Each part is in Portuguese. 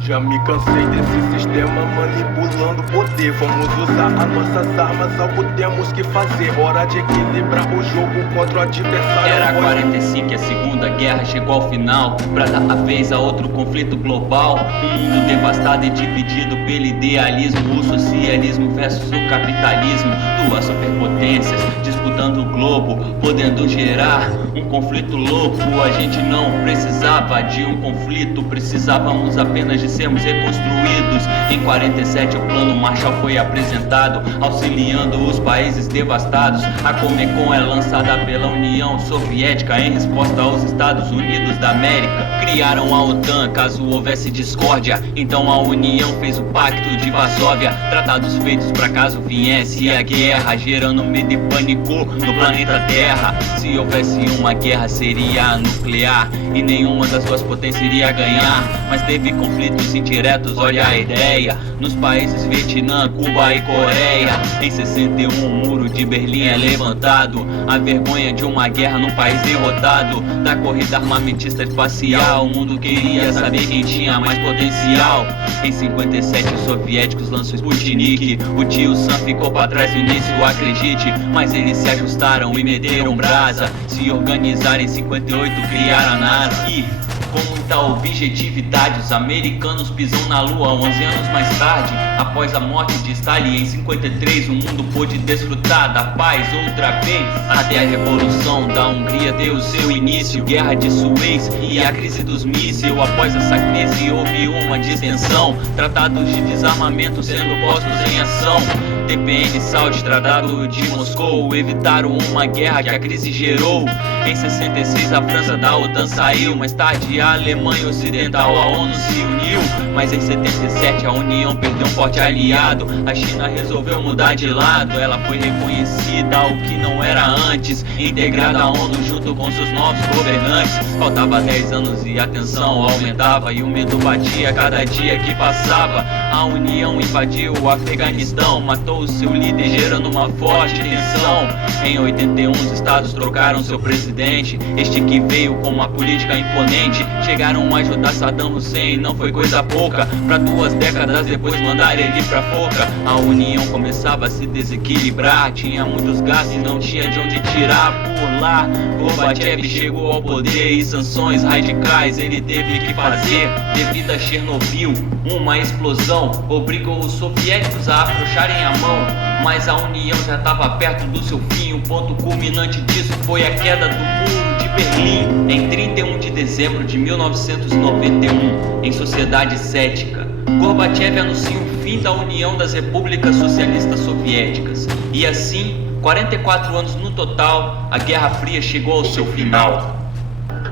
Já me cansei desse sistema manipulando poder. Vamos usar as nossas armas, algo temos que fazer. Hora de equilibrar o jogo contra o adversário. Era 45 e a Segunda Guerra chegou ao final, pra dar a vez a outro conflito global. Um mundo devastado e dividido pelo idealismo, o socialismo versus o capitalismo. Duas superpotências disputando o globo, podendo gerar um conflito louco. A gente não precisava de um conflito, precisávamos apenas de sermos reconstruídos. Em 47 o plano Marshall foi apresentado, auxiliando os países devastados. A Comecon é lançada pela União Soviética em resposta aos Estados Unidos da América. Criaram a OTAN caso houvesse discórdia, então a União fez o Pacto de Varsóvia. Tratados feitos pra caso viesse a guerra, gerando medo e pânico no planeta Terra. Se houvesse uma guerra seria nuclear e nenhuma das duas potências iria ganhar. Mas teve conflitos indiretos, olha a ideia, nos países Vietnã, Cuba e Coreia. Em 61 o muro de Berlim é levantado, a vergonha de uma guerra num país derrotado. Da corrida armamentista espacial, o mundo queria saber quem tinha mais potencial. Em 57 os soviéticos lançam Sputnik, o tio Sam ficou pra trás no início, acredite, mas eles se ajustaram e meteram brasa. Se organizaram em 58, criaram a NASA. E com muita objetividade, os americanos pisam na lua 11 anos mais tarde. Após a morte de Stalin em 53, o mundo pôde desfrutar da paz outra vez. Até a revolução da Hungria deu seu início, guerra de Suez e a crise dos mísseis. Após essa crise houve uma distensão, tratados de desarmamento sendo postos em ação. TPN Saud, Tratado de Moscou, evitaram uma guerra que a crise gerou. Em 66 a França da OTAN saiu, mais tarde a Alemanha Ocidental, a ONU se uniu. Mas em 77 a União perdeu um forte aliado, a China resolveu mudar de lado. Ela foi reconhecida, o que não era antes, integrada à ONU junto com seus novos governantes. Faltava 10 anos e a tensão aumentava e o medo batia cada dia que passava. A União invadiu o Afeganistão, matou o seu líder gerando uma forte tensão. Em 81 os estados trocaram seu presidente, este que veio com uma política imponente. Chegaram a ajudar Saddam Hussein, não foi coisa pouca, pra 2 décadas depois mandar ele pra forca. A União começava a se desequilibrar, tinha muitos gastos e não tinha de onde tirar. Por lá Gorbachev chegou ao poder e sanções radicais ele teve que fazer. Devido a Chernobyl, uma explosão obrigou os soviéticos a afrouxarem a mão, mas a União já estava perto do seu fim. O ponto culminante disso foi a queda do muro de Berlim em 31 de dezembro de 1991. Em sociedade cética, Gorbachev anuncia o fim da União das Repúblicas Socialistas Soviéticas. E assim, 44 anos no total, a Guerra Fria chegou ao seu final.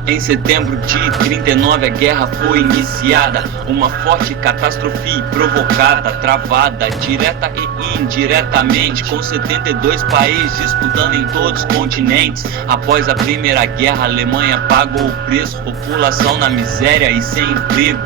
Em setembro de 39 a guerra foi iniciada, uma forte catástrofe provocada, travada direta e indiretamente, com 72 países disputando em todos os continentes. Após a Primeira Guerra, a Alemanha pagou o preço, população na miséria e sem emprego.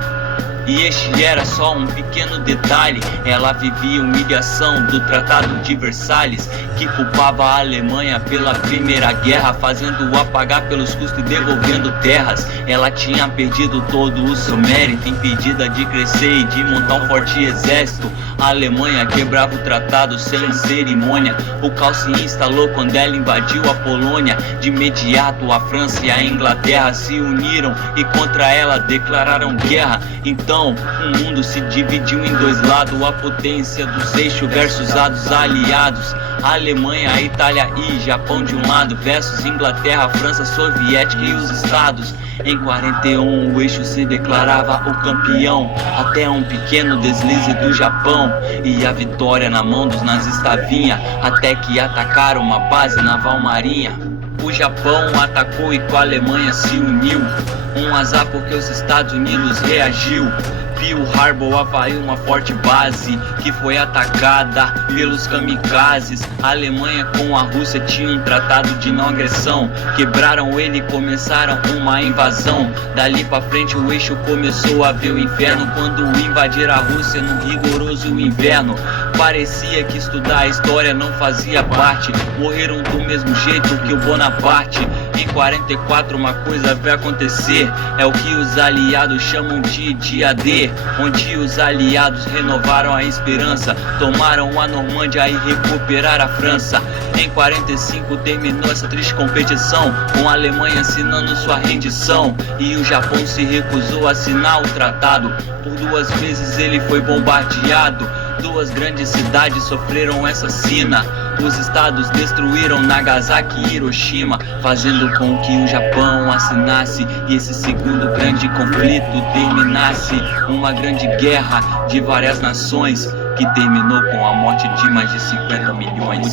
E este era só um pequeno detalhe, ela vivia humilhação do Tratado de Versalhes, que culpava a Alemanha pela Primeira Guerra, fazendo-a pagar pelos custos e devolvendo terras. Ela tinha perdido todo o seu mérito, impedida de crescer e de montar um forte exército. A Alemanha quebrava o tratado sem cerimônia. O caos se instalou quando ela invadiu a Polônia. De imediato a França e a Inglaterra se uniram e contra ela declararam guerra. Então o mundo se dividiu em dois lados, a potência dos eixos versus a dos aliados. A Alemanha, a Itália e Japão de um lado versus Inglaterra, França, Soviética e os Estados. Em 41 o eixo se declarava o campeão, até um pequeno deslize do Japão e a vitória na mão dos nazistas vinha, até que atacaram uma base naval marinha. O Japão atacou e com a Alemanha se uniu, um azar porque os Estados Unidos reagiu. Pearl Harbor, Havaí, uma forte base que foi atacada pelos kamikazes. A Alemanha com a Rússia tinha um tratado de não agressão, quebraram ele e começaram uma invasão. Dali pra frente o eixo começou a ver o inferno quando invadir a Rússia no rigoroso inverno. Parecia que estudar a história não fazia parte, morreram do mesmo jeito que o Bonaparte. Em 44 uma coisa vai acontecer, é o que os aliados chamam de dia D, onde os aliados renovaram a esperança, tomaram a Normândia e recuperaram a França. Em 45 terminou essa triste competição, com a Alemanha assinando sua rendição, e o Japão se recusou a assinar o tratado. Por 2 vezes ele foi bombardeado, 2 grandes cidades sofreram essa sina. Os estados destruíram Nagasaki e Hiroshima, fazendo com que o Japão assinasse e esse segundo grande conflito terminasse. Uma grande guerra de várias nações que terminou com a morte de mais de 50 milhões.